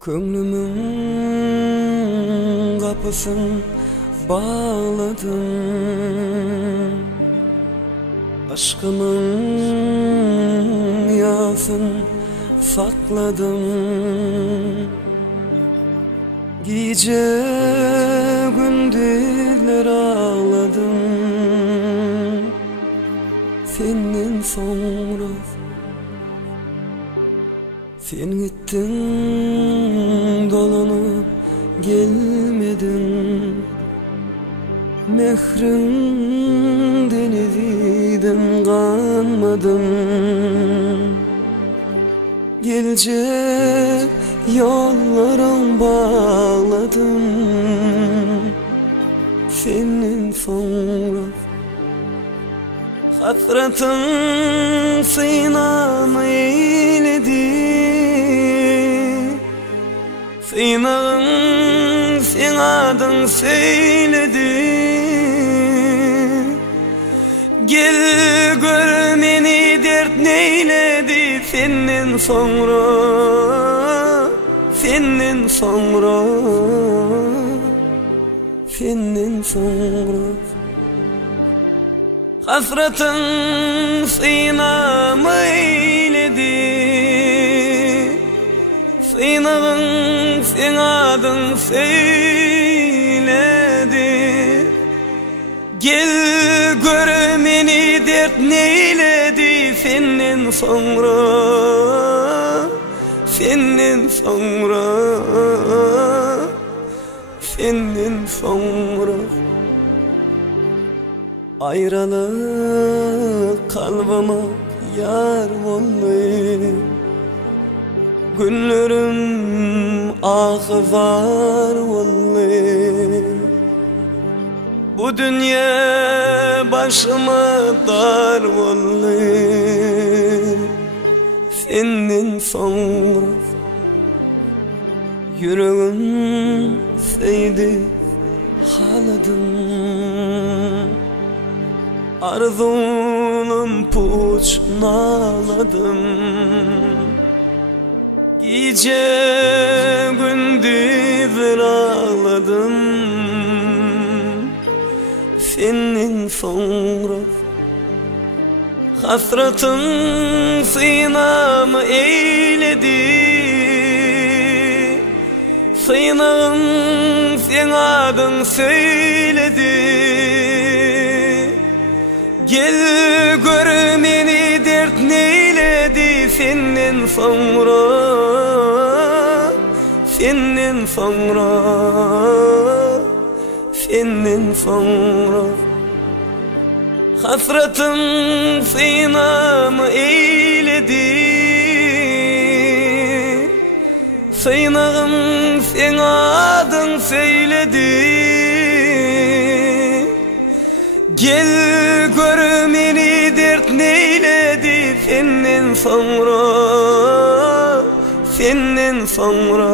Könglümün kapısın bağladım, aşkımın yasın sakladım. Gece gündüzler ağladım, senin sonra. Sen gittin, dolanıp gelmedin. Mehrin deniziden kanmadım. Gelecek yollarım bağladım, senin sonra. Hasretin sinamı eyledi, sinağın sen adın söyledi. Gel gör meni dert neyledi, senin sonra, senin sonra, senin sonra. Hasretin sinamı eyledi, sinağın sen adın söyledi. Gel gör meni dert neyledi, senin sonra, senin sonra, senin sonra. Ayrılık kalbime yar oldu, günlerim ahzar oldu. Bu dünya başıma dar oldu, senin sonra. Yüreğim seydi haladım, arzunun puçnaladım. Gece gündüz ağladım, senin sonra. Hasretin sinamı eyledi, sinağın sen adın söyledi. Gel gör meni dert neyledi, senin sonra, senin sonra, senin sonra. Hasretin sinamı eyledi, sinağın sen adın söyledi. Gel gör meni dert neyledi, senin sonra, senin sonra.